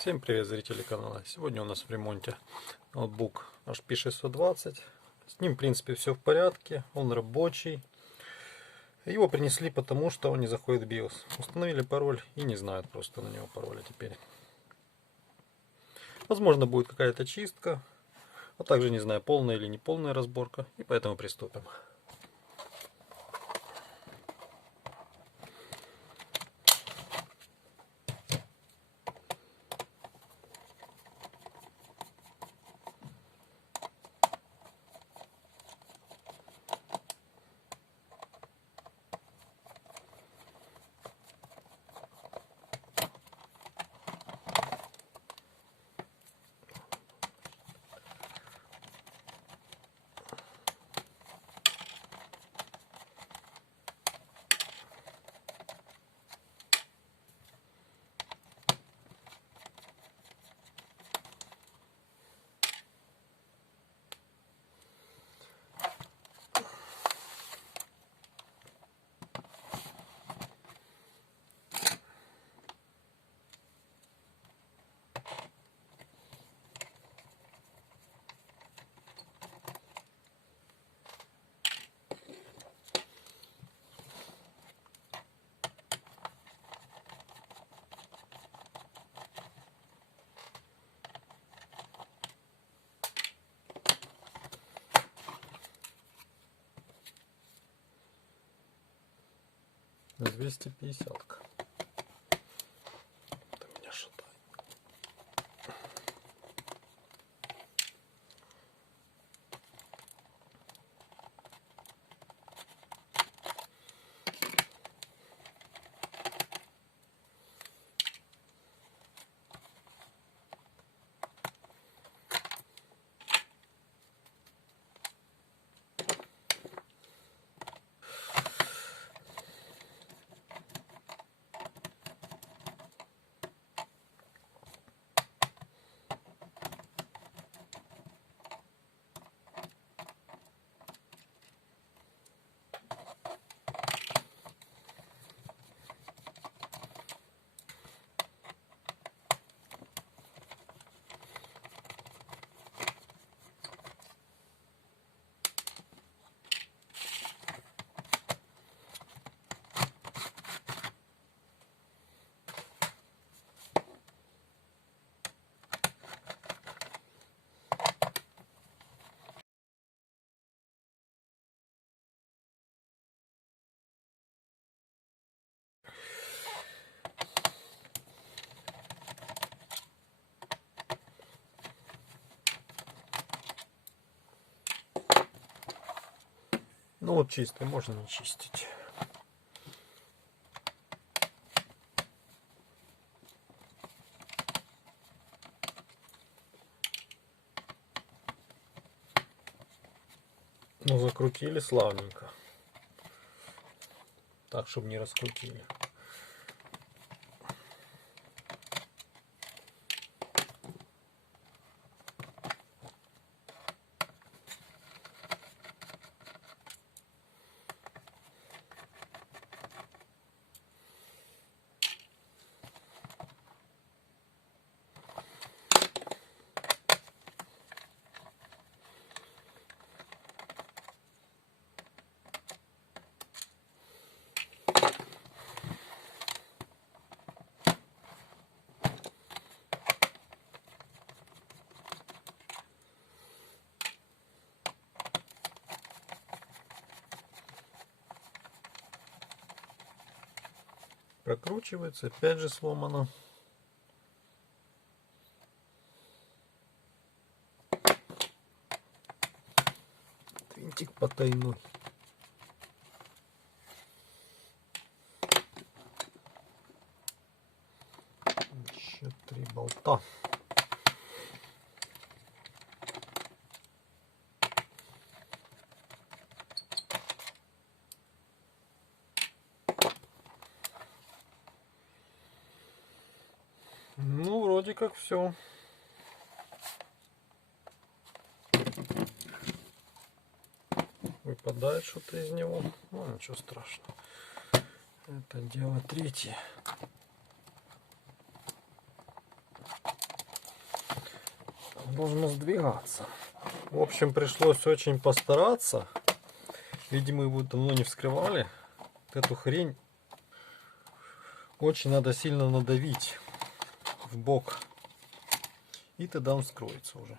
Всем привет, зрители канала. Сегодня у нас в ремонте ноутбук HP 620. С ним в принципе все в порядке, он рабочий. Его принесли потому, что он не заходит в BIOS. Установили пароль и не знают просто на него пароля теперь. Возможно, будет какая-то чистка, а также не знаю, полная или не полная разборка, и поэтому приступим. На 250-ка. Это меня шатает. Ну вот чистый, можно не чистить. Ну закрутили славненько. Так, чтобы не раскрутили. Прокручивается, опять же сломано. Винтик потайной. Еще 3 болта. Ну, вроде как все. Выпадает что-то из него. Ну, ничего страшного. Это дело третье. должно сдвигаться. В общем, пришлось очень постараться. Видимо, его давно не вскрывали. Эту хрень очень надо сильно надавить в бок. И тогда он вскроется уже.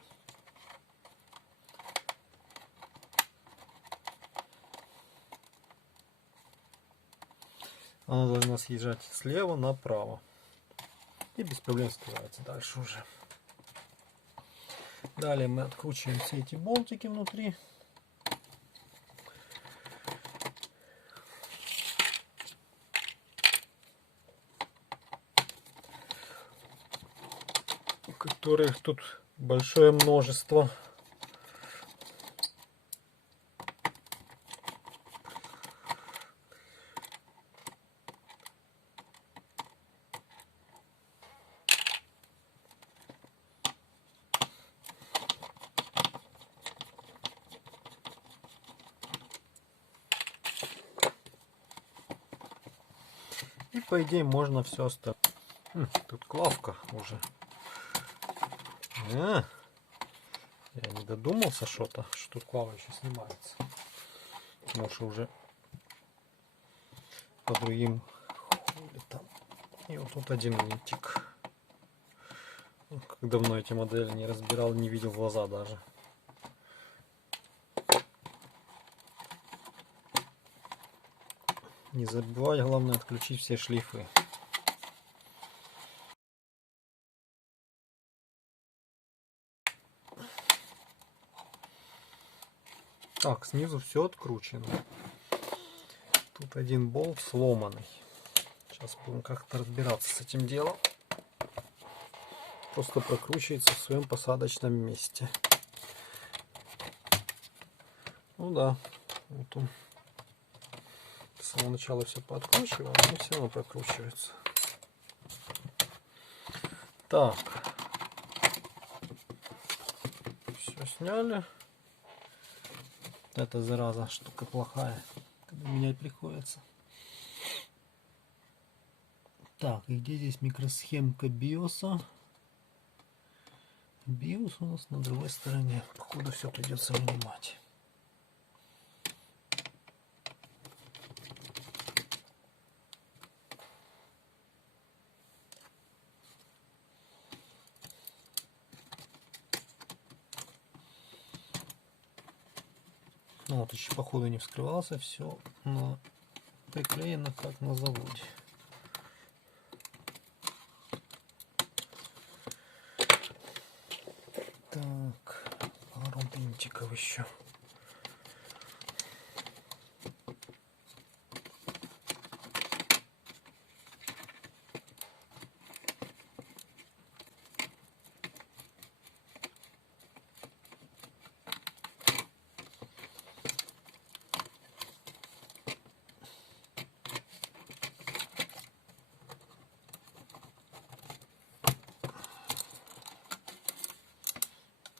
Она должна съезжать слева направо. И без проблем скрывается дальше уже. Далее мы откручиваем все эти болтики внутри. Которых тут большое множество. И по идее можно все оставить. Тут клавка уже. Я не додумался что-то, что тут клава еще снимается. Может уже по другим там. И вот тут один винтик. Как давно эти модели не разбирал, не видел в глаза даже. Не забывай, главное, отключить все шлейфы. Так, снизу все откручено. Тут один болт сломанный. Сейчас будем как-то разбираться с этим делом. Просто прокручивается в своем посадочном месте. Ну да, вот он. С самого начала все пооткручивал, но все равно прокручивается. Так. Все сняли. Эта зараза штука плохая, когда менять приходится. Так, и где здесь микросхемка биоса? Биос у нас на другой стороне. Походу все придется вынимать. Ну вот еще походу не вскрывался, все приклеено как на заводе. Так, пару винтиков еще.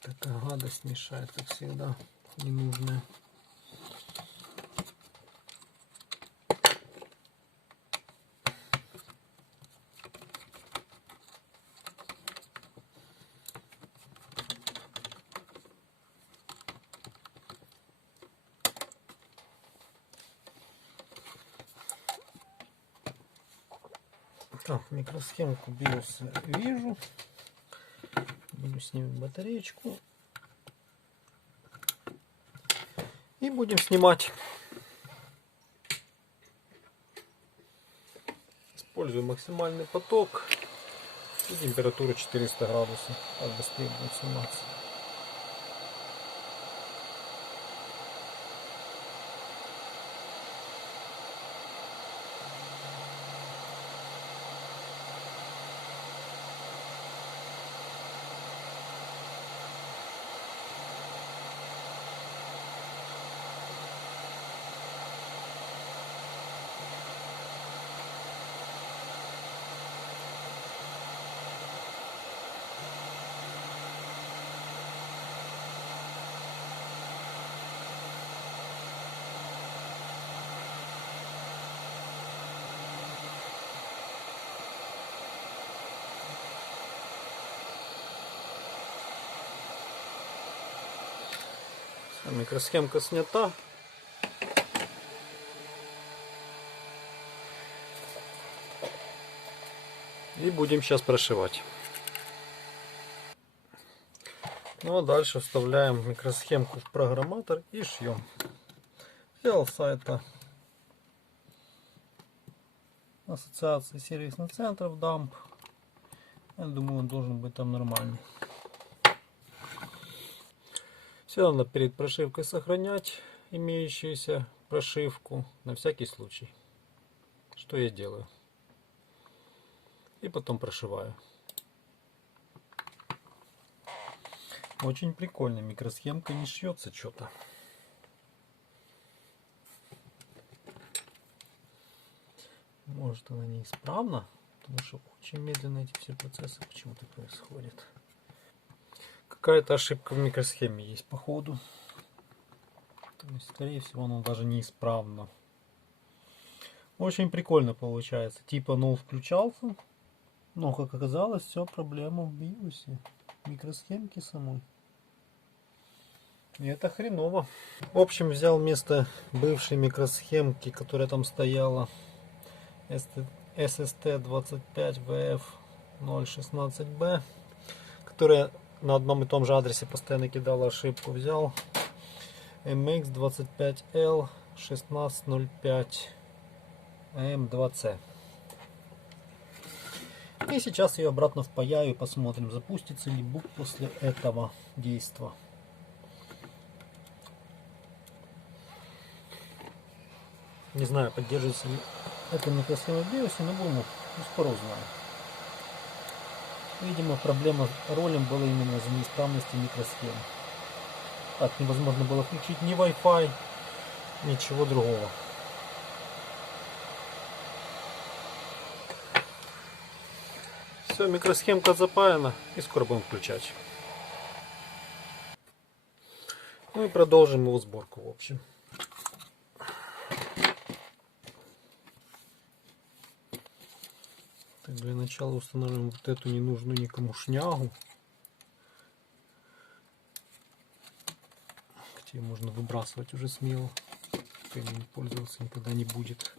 Такая гадость мешает, как всегда, ненужная. Так, микросхемку биоса вижу. Будем снимать батареечку. И будем снимать. Использую максимальный поток и температуру 400 градусов. Так быстрее будет сниматься. Микросхемка снята. И будем сейчас прошивать. Ну а дальше вставляем микросхемку в программатор и шьем. Взял с сайта Ассоциации сервисных центров Дамп. Я думаю, он должен быть там нормальный. Все надо перед прошивкой сохранять имеющуюся прошивку на всякий случай. Что я делаю. И потом прошиваю. Очень прикольно. Микросхемка не шьется что-то. Может, она неисправна, потому что очень медленно эти все процессы почему-то происходят. Какая-то ошибка в микросхеме есть походу. То есть, скорее всего, она даже неисправна. Очень прикольно получается. Типа нол включался, но как оказалось, все проблема в биосе микросхемки самой. И это хреново. В общем, взял вместо бывшей микросхемки, которая там стояла, SST25VF016B, которая на одном и том же адресе постоянно кидала ошибку. Взял MX25L1605AM2C. И сейчас ее обратно впаяю и посмотрим, запустится ли бук после этого действия. Не знаю, поддерживается ли эта микросхема в биосе, но будем скоро узнаем. Видимо, проблема ролем была именно из-за неисправности микросхемы. Так, невозможно было включить ни Wi-Fi, ничего другого. Все, микросхемка запаяна, и скоро будем включать. Ну и продолжим его сборку, в общем. Так, для начала установим вот эту ненужную никому шнягу. Где можно выбрасывать уже смело. Кто не пользоваться никогда не будет.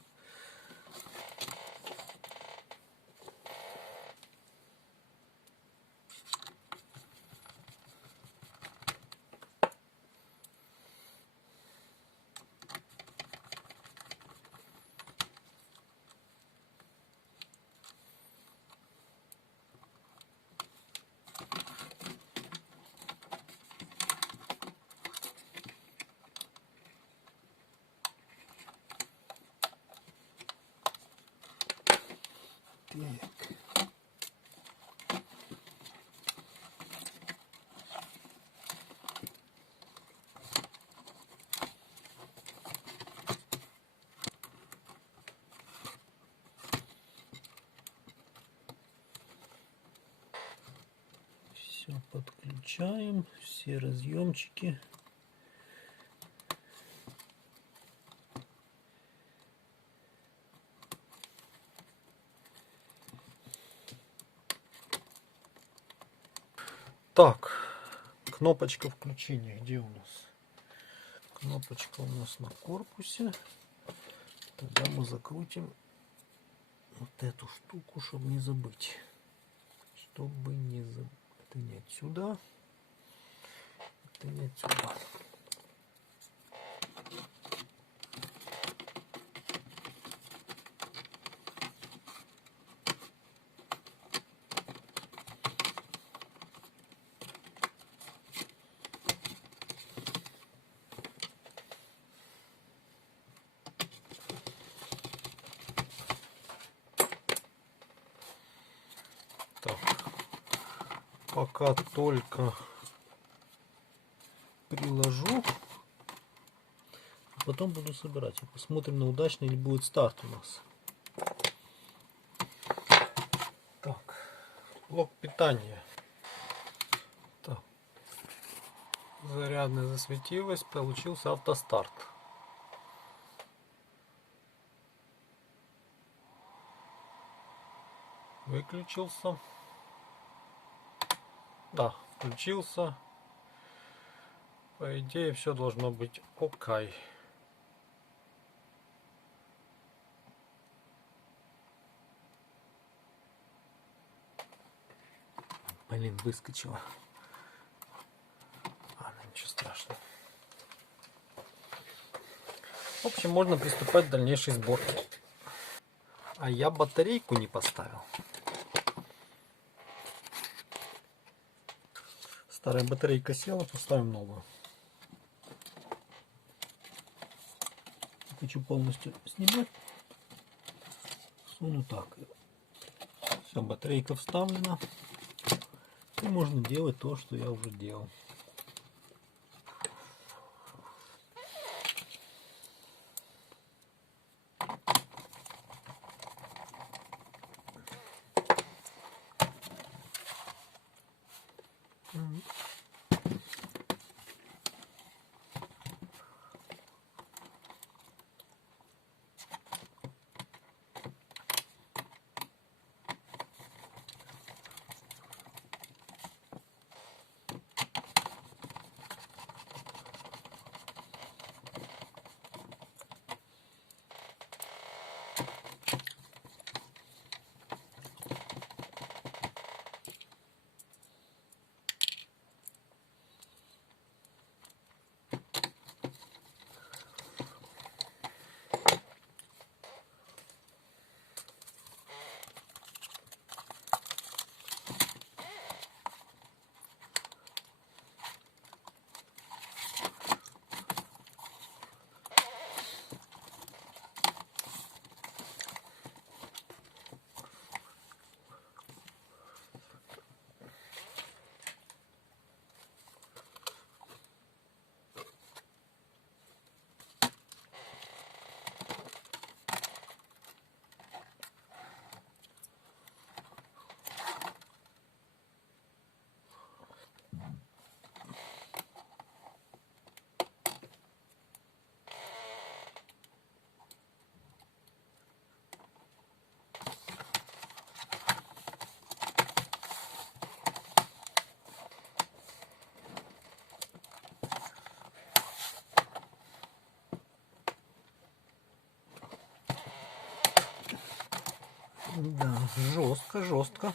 Все подключаем, все разъемчики. Так, кнопочка включения где у нас? Кнопочка у нас на корпусе. Тогда мы закрутим вот эту штуку, чтобы не забыть. Чтобы не забыть. Это не отсюда. Это не отсюда. Так, пока только приложу, а потом буду собирать. И посмотрим, на удачный ли будет старт у нас. Так, блок питания. Так, зарядная засветилась, получился автостарт. Выключился. Да, включился. По идее, все должно быть окей. Блин, выскочила. Ладно, ничего страшного. В общем, можно приступать к дальнейшей сборке. А я батарейку не поставил. Старая батарейка села, поставим новую. Хочу полностью снимать. Суну так. Все, батарейка вставлена. И можно делать то, что я уже делал. Да, жестко, жестко.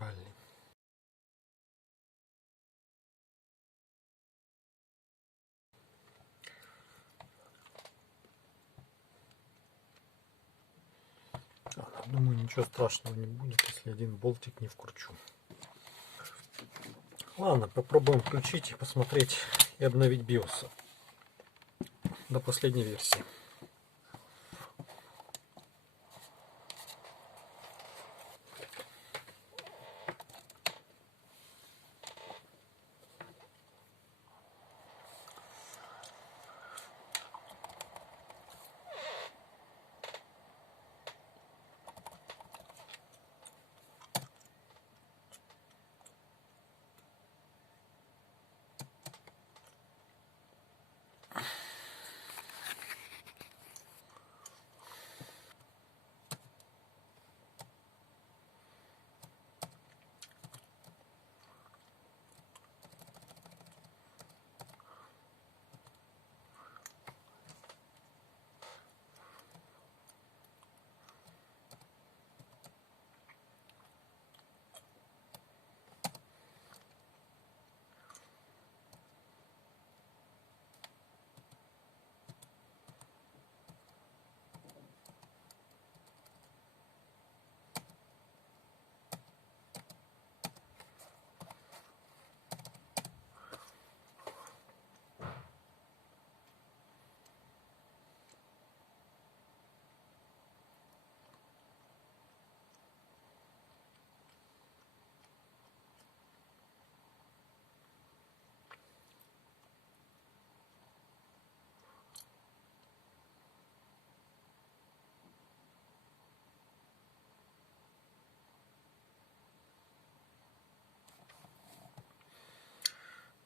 Блин. Думаю, ничего страшного не будет, если один болтик не вкручу. Ладно, попробуем включить и посмотреть и обновить BIOS до последней версии.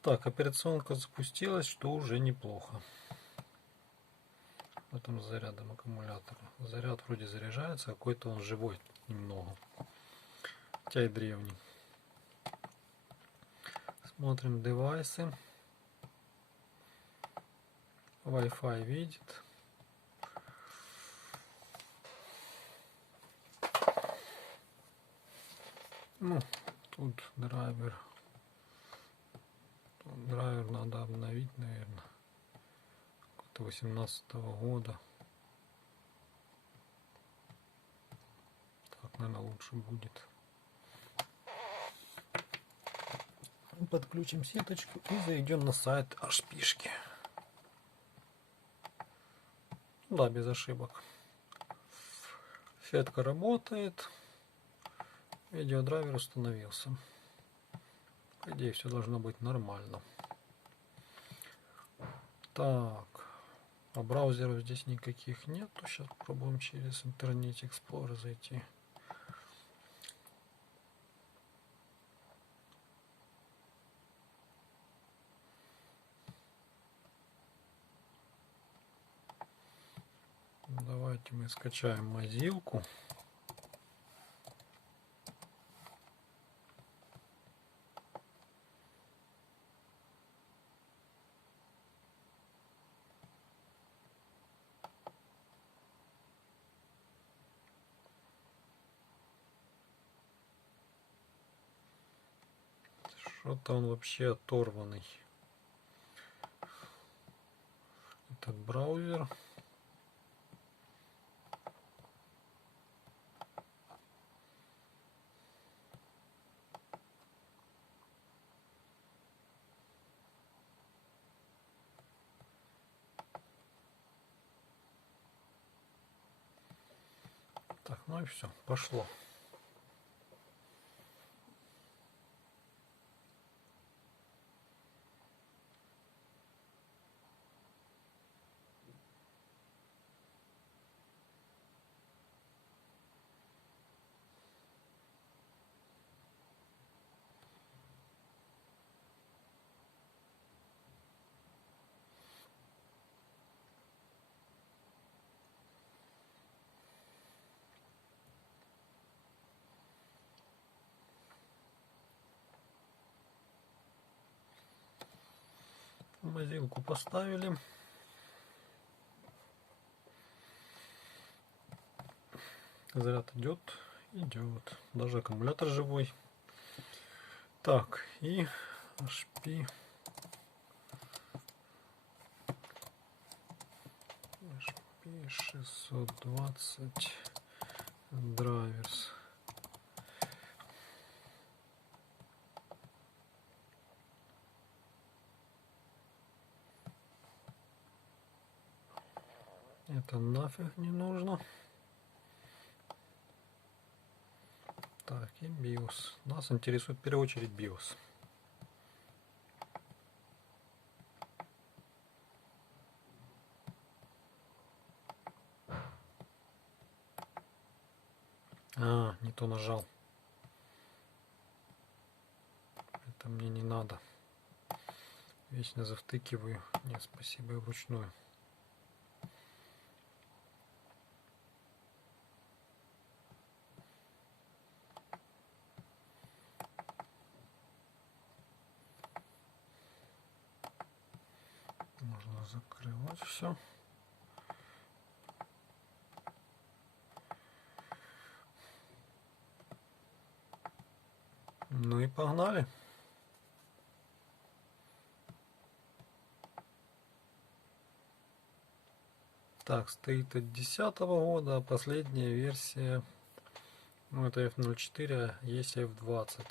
Так, операционка запустилась, что уже неплохо. В этом с зарядом аккумулятора. Заряд вроде заряжается, какой-то он живой немного. Хотя и древний. Смотрим девайсы. Wi-Fi видит. Ну, тут драйвер. Драйвер надо обновить, наверное. Какой-то 18-го года. Так, наверное, лучше будет. Подключим сеточку и зайдем на сайт HP-шки. Да, без ошибок. Сетка работает. Видеодрайвер установился. По идее, все должно быть нормально. Так. А браузеров здесь никаких нету. Сейчас попробуем через Internet Explorer зайти. Давайте мы скачаем Mozilla. Что-то он вообще оторванный. Этот браузер. Так, ну и все, пошло. Mozilla поставили. Заряд идет, идет. Даже аккумулятор живой. Так, и HP. HP 620 драйверс. Это нафиг не нужно. Так, и BIOS. Нас интересует в первую очередь BIOS. Не то нажал. Это мне не надо. Вечно завтыкиваю. Нет, спасибо, я вручную. Можно закрывать все. Ну и погнали. Так, стоит от 2010 года, а последняя версия, ну это F04, есть F20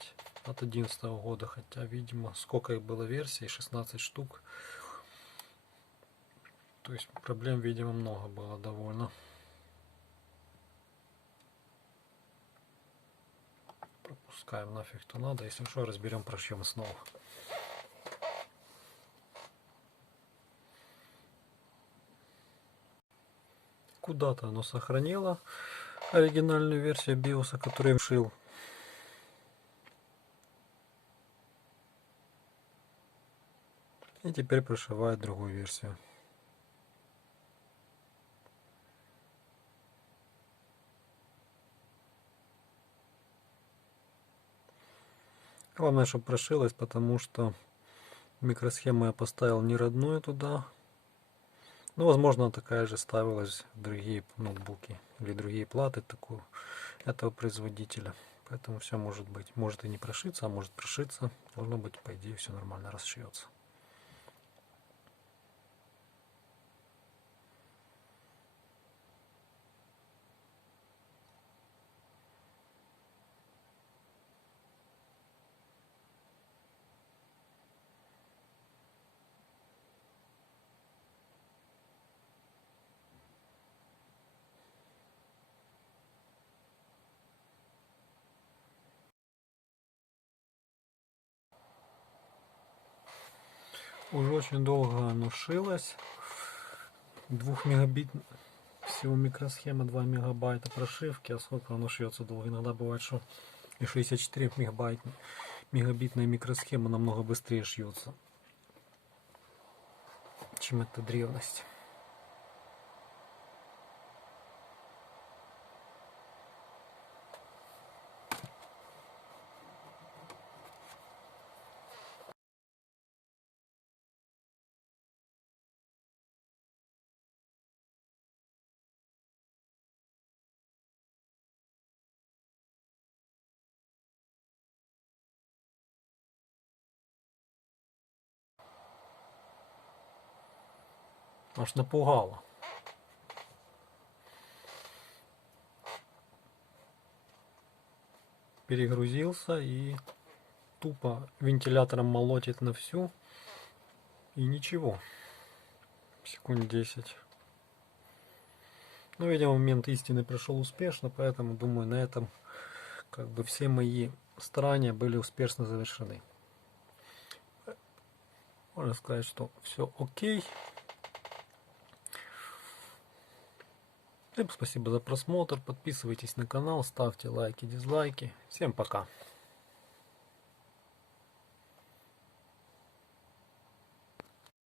от 2011 года, хотя, видимо, сколько их было версий, 16 штук. То есть проблем, видимо, много было довольно. Пропускаем нафиг, то надо, если что, разберем, прошьем снова. Куда-то оно сохранило оригинальную версию биоса, которую я шил. И теперь прошивает другую версию. Главное, чтобы прошилось, потому что микросхему я поставил не родную туда. Ну, возможно, такая же ставилась в другие ноутбуки или другие платы такую, этого производителя. Поэтому все может быть. Может и не прошиться, а может прошиться. Должно быть, по идее, все нормально расшьется. Уже очень долго оно шилось. 2 мегабит всего микросхема, 2 мегабайта прошивки. А сколько оно шьется долго? Иногда бывает, что и 64 мегабитная микросхема намного быстрее шьется, чем эта древность. Аж напугало. Перегрузился и тупо вентилятором молотит на всю. И ничего. Секунд 10. Ну, видимо, момент истины прошел успешно, поэтому, думаю, на этом как бы все мои старания были успешно завершены. Можно сказать, что все окей. Всем спасибо за просмотр. Подписывайтесь на канал, ставьте лайки, дизлайки. Всем пока.